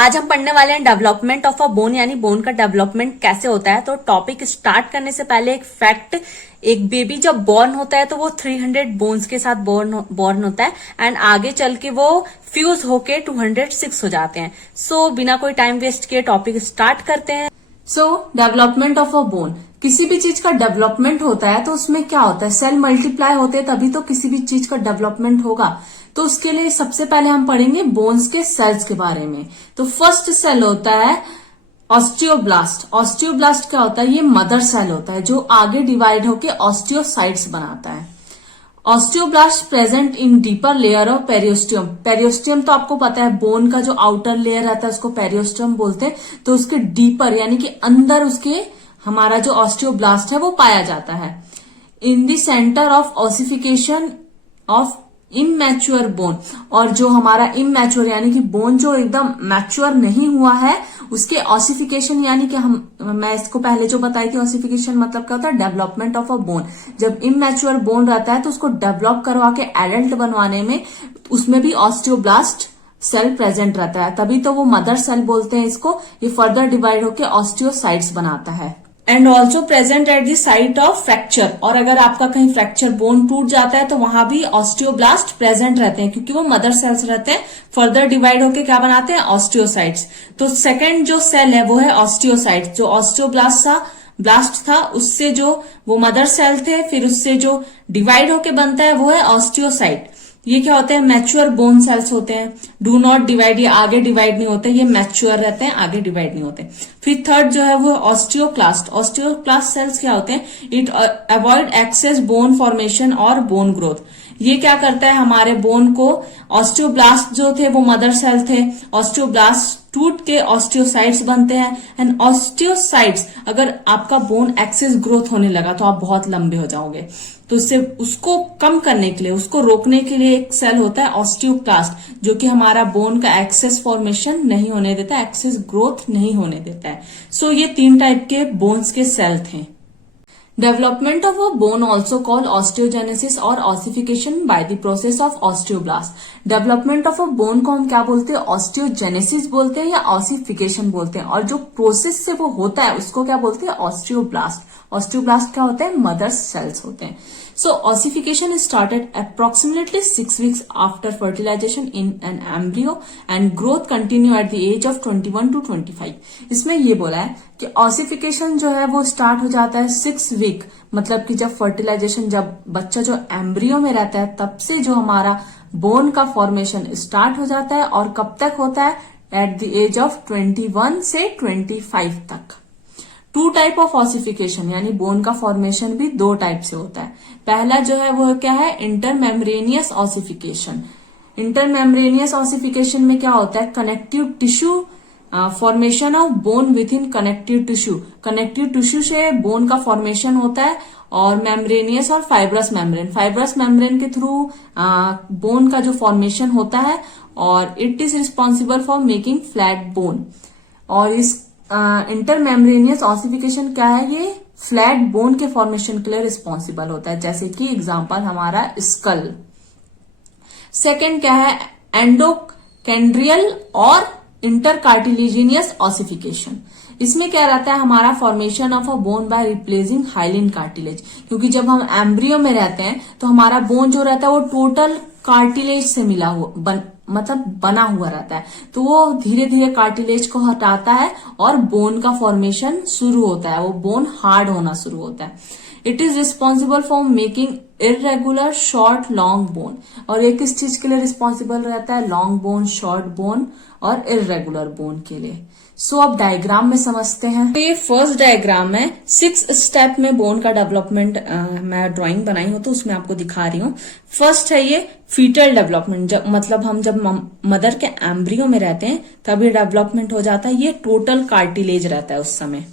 आज हम पढ़ने वाले हैं डेवलपमेंट ऑफ अ बोन, यानी बोन का डेवलपमेंट कैसे होता है। तो टॉपिक स्टार्ट करने से पहले एक फैक्ट, एक बेबी जब बॉर्न होता है तो वो 300 बोन्स के साथ बॉर्न होता है एंड आगे चल के वो फ्यूज होके 206 हो जाते हैं। सो बिना कोई टाइम वेस्ट किए टॉपिक स्टार्ट करते हैं। सो डेवलपमेंट ऑफ अ बोन, किसी भी चीज का डेवलपमेंट होता है तो उसमें क्या होता है, सेल मल्टीप्लाई होते हैं तभी तो किसी भी चीज का डेवलपमेंट होगा। तो उसके लिए सबसे पहले हम पढ़ेंगे बोन्स के सेल्स के बारे में। तो फर्स्ट सेल होता है ऑस्टियोब्लास्ट। ऑस्टियोब्लास्ट क्या होता है, ये मदर सेल होता है जो आगे डिवाइड होके ऑस्टियोसाइट्स बनाता है। Osteoblast present in deeper layer of periosteum. Periosteum तो आपको पता है बोन का जो आउटर लेयर रहता है उसको पेरियोस्टियम बोलते हैं। तो उसके डीपर यानी कि अंदर उसके हमारा जो ऑस्टियोब्लास्ट है वो पाया जाता है। In the centre of ossification of immature bone, और जो हमारा इमैच्योर यानी कि बोन जो एकदम मैच्योर नहीं हुआ है उसके ऑसिफिकेशन, यानी कि मैं इसको पहले जो बताई थी ऑसिफिकेशन मतलब क्या होता है, डेवलपमेंट ऑफ अ बोन। जब इमैच्योर बोन रहता है तो उसको डेवलप करवा के एडल्ट बनवाने में उसमें भी ऑस्टियोब्लास्ट सेल प्रेजेंट रहता है, तभी तो वो मदर सेल बोलते हैं इसको। ये फर्दर डिवाइड होके ऑस्टियोसाइट्स बनाता है and also present at the site of fracture. और अगर आपका कहीं फ्रैक्चर बोन टूट जाता है तो वहां भी ऑस्टियोब्लास्ट प्रेजेंट रहते हैं क्योंकि वो मदर सेल्स रहते हैं। फर्दर डिवाइड होके क्या बनाते हैं, ऑस्टियोसाइट्स। तो सेकंड जो सेल है वो है ऑस्टियोसाइट्स। जो ब्लास्ट था उससे जो वो मदर सेल थे, फिर उससे जो डिवाइड होके बनता है वो है ऑस्टियोसाइट। ये क्या होते हैं, मैच्योर बोन सेल्स होते हैं। डू नॉट डिवाइड, ये आगे डिवाइड नहीं होते, ये मैच्योर रहते हैं, आगे डिवाइड नहीं होते। फिर थर्ड जो है वो ऑस्टियोक्लास्ट। ऑस्टियोक्लास्ट सेल्स क्या होते हैं, it avoid excess bone formation और बोन ग्रोथ। ये क्या करता है, हमारे बोन को, ऑस्टियोब्लास्ट जो थे वो मदर सेल थे, ऑस्टियोब्लास्ट टूट के ऑस्टियोसाइट्स बनते हैं एंड ऑस्टियोसाइट्स, अगर आपका बोन एक्सेस ग्रोथ होने लगा तो आप बहुत लंबे हो जाओगे, तो इससे उसको कम करने के लिए, उसको रोकने के लिए एक सेल होता है ऑस्टियोक्लास्ट जो कि हमारा बोन का एक्सेस फॉर्मेशन नहीं होने देता, एक्सेस ग्रोथ नहीं होने देता है। सो ये 3 टाइप के बोन्स के सेल थे। Development of a bone also called osteogenesis और ossification by the process of osteoblast. Development of a bone को हम क्या बोलते हैं, ऑस्टियोजेनेसिस बोलते हैं या ऑसिफिकेशन बोलते हैं, और जो प्रोसेस से वो होता है उसको क्या बोलते हैं, ऑस्टियोब्लास्ट। ऑस्टियोब्लास्ट क्या होते हैं, मदर सेल्स होते हैं। So ossification is started approximately 6 weeks after fertilization in an embryo and growth continue at the age of 21 to 25. इसमें ये बोला है कि ossification जो है वो स्टार्ट हो जाता है 6 वीक, मतलब कि जब फर्टिलाइजेशन, जब बच्चा जो एम्ब्रियो में रहता है तब से जो हमारा बोन का फॉर्मेशन स्टार्ट हो जाता है, और कब तक होता है, एट द एज ऑफ 21 से 25 तक। 2 टाइप ऑफ ऑसिफिकेशन, यानी बोन का फॉर्मेशन भी 2 टाइप से होता है। पहला जो है वो क्या है, इंटरमेम्ब्रेनियस ऑसिफिकेशन। इंटरमेम्ब्रेनियस ऑसिफिकेशन में क्या होता है, connective tissue formation of bone with in connective tissue. Connective tissue से बोन का फॉर्मेशन होता है, और मेम्ब्रेनियस और फाइब्रस मेम्ब्रेन, फाइब्रस मेम्ब्रेन के थ्रू बोन का जो फॉर्मेशन होता है, और it is responsible for making flat bone. और इस इंटरमेम्ब्रेनियस ऑसिफिकेशन क्या है, ये फ्लैट बोन के फॉर्मेशन के लिए रिस्पॉन्सिबल होता है, जैसे कि एग्जांपल हमारा स्कल। सेकंड क्या है, एंडोकेंड्रियल और इंटरकार्टिलेजिनियस ऑसिफिकेशन। इसमें क्या रहता है, हमारा formation of a borne by replacing hyaline cartilage. क्योंकि जब हम एम्ब्रियो में रहते हैं तो हमारा बोन जो रहता है वो टोटल कार्टिलेज से मिला हुआ मतलब बना हुआ रहता है, तो वो धीरे धीरे कार्टिलेज को हटाता है और बोन का फॉर्मेशन शुरू होता है, वो बोन हार्ड होना शुरू होता है। It is responsible for making irregular short long bone. और ये किस चीज के लिए रिस्पॉन्सिबल रहता है, लॉन्ग बोन, शॉर्ट बोन और इरेगुलर बोन के लिए। सो अब डायग्राम में समझते हैं। तो ये फर्स्ट डायग्राम है, 6 स्टेप में बोन का डेवलपमेंट मैं ड्राइंग बनाई हूं तो उसमें आपको दिखा रही हूँ। फर्स्ट है ये फीटल डेवलपमेंट, मतलब हम जब मदर के एम्ब्रियो में रहते हैं तभी डेवलपमेंट हो जाता है, ये टोटल कार्टिलेज रहता है उस समय।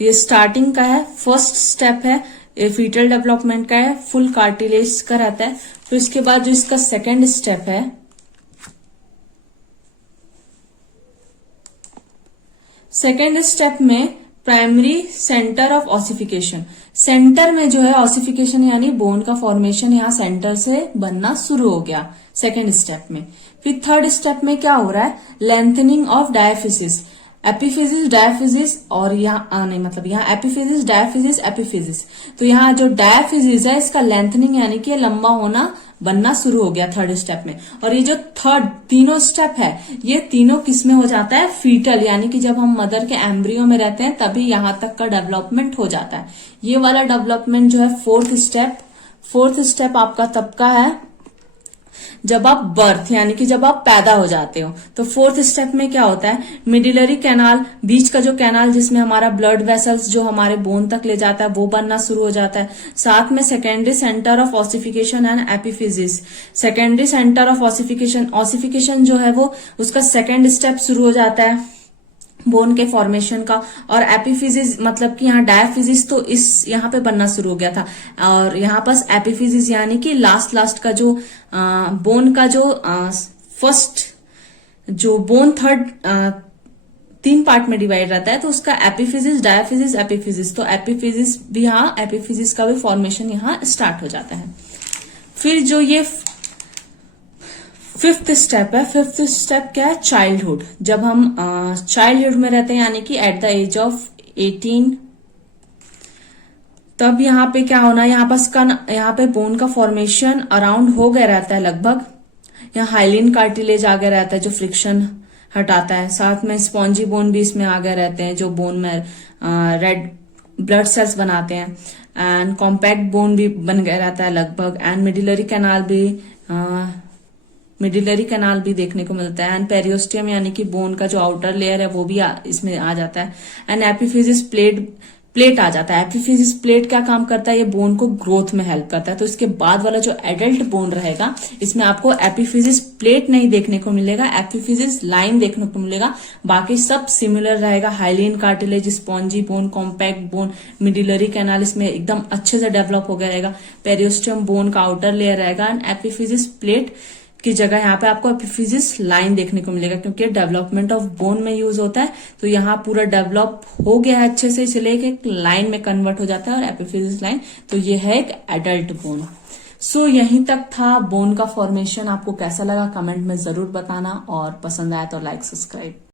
ये स्टार्टिंग का है, फर्स्ट स्टेप है, ये फीटल डेवलपमेंट का है, फुल कार्टिलेज का रहता है। तो इसके बाद जो इसका सेकेंड स्टेप है, सेकेंड स्टेप में primary centre of ossification, centre में जो है ऑसिफिकेशन यानी बोन का फॉर्मेशन यहाँ सेंटर से बनना शुरू हो गया सेकेंड स्टेप में। फिर थर्ड स्टेप में क्या हो रहा है, लेंथनिंग ऑफ डायफिजिस, एपिफिजिस डायफिजिस, और यहाँ नहीं मतलब यहाँ एपिफिजिस डायफिजिस एपिफिजिस। तो यहाँ जो डायफिजिस है इसका लेंथनिंग यानी कि लंबा होना बनना शुरू हो गया थर्ड स्टेप में। और ये जो थर्ड तीनों स्टेप है ये तीनों किसमें हो जाता है, फीटल यानी कि जब हम मदर के एम्ब्रियो में रहते हैं तभी यहां तक का डेवलपमेंट हो जाता है। ये वाला डेवलपमेंट जो है फोर्थ स्टेप आपका तब का है जब आप बर्थ यानी कि जब आप पैदा हो जाते हो। तो फोर्थ स्टेप में क्या होता है, मिडिलरी कैनाल, बीच का जो कैनाल जिसमें हमारा ब्लड वेसल्स जो हमारे बोन तक ले जाता है वो बनना शुरू हो जाता है। साथ में secondary centre of ossification and epiphysis, secondary centre of ossification जो है वो उसका सेकेंड स्टेप शुरू हो जाता है बोन के फॉर्मेशन का। और एपिफिजिस मतलब कि यहाँ डायफिजिस तो इस यहाँ पे बनना शुरू हो गया था, और यहाँ पास एपिफिजिस यानी कि लास्ट का जो बोन का जो फर्स्ट जो बोन थर्ड 3 पार्ट में डिवाइड रहता है तो उसका एपिफिजिस डायफिजिस एपिफिजिस, तो एपिफिजिस भी यहाँ एपिफिजिस का भी फॉर्मेशन यहाँ स्टार्ट हो जाता है। फिर जो ये फिफ्थ स्टेप है, फिफ्थ स्टेप क्या है, चाइल्डहुड। जब हम चाइल्डहुड में रहते हैं यानी कि एट द एज ऑफ 18, तब यहाँ पे क्या होना, यहाँ पे बोन का फॉर्मेशन अराउंड हो गया रहता है लगभग। यहाँ हाइलिन कार्टिलेज आ गया रहता है जो फ्रिक्शन हटाता है, साथ में स्पॉन्जी बोन भी इसमें आ गए रहते हैं जो बोन में रेड ब्लड सेल्स बनाते हैं, एंड कॉम्पैक्ट बोन भी बन गया रहता है लगभग, एंड मिडिलरी कैनाल भी देखने को मिलता है, एंड पेरियोस्टियम यानी कि बोन का जो आउटर लेयर है वो भी इसमें आ जाता है, एंड एपिफिजिस प्लेट आ जाता है। एपिफिजिस प्लेट क्या काम करता है, ये बोन को ग्रोथ में हेल्प करता है। तो इसके बाद वाला जो एडल्ट बोन रहेगा इसमें आपको एपिफिजिस प्लेट नहीं देखने को मिलेगा, एपिफिजिस लाइन देखने को मिलेगा। बाकी सब सिमिलर रहेगा, hyaline cartilage, spongy bone, compact bone, medullary canal इसमें एकदम अच्छे से डेवलप हो गया रहेगा, पेरियोस्टियम बोन का आउटर लेयर रहेगा, एंड एपिफिजिस प्लेट की जगह यहाँ पे आपको एपिफिजिस लाइन देखने को मिलेगा क्योंकि डेवलपमेंट ऑफ बोन में यूज होता है। तो यहाँ पूरा डेवलप हो गया है अच्छे से, इसलिए एक लाइन में कन्वर्ट हो जाता है और एपिफिजिस लाइन। तो ये है एक एडल्ट बोन। सो यहीं तक था बोन का फॉर्मेशन। आपको कैसा लगा कमेंट में जरूर बताना, और पसंद आया तो लाइक सब्सक्राइब।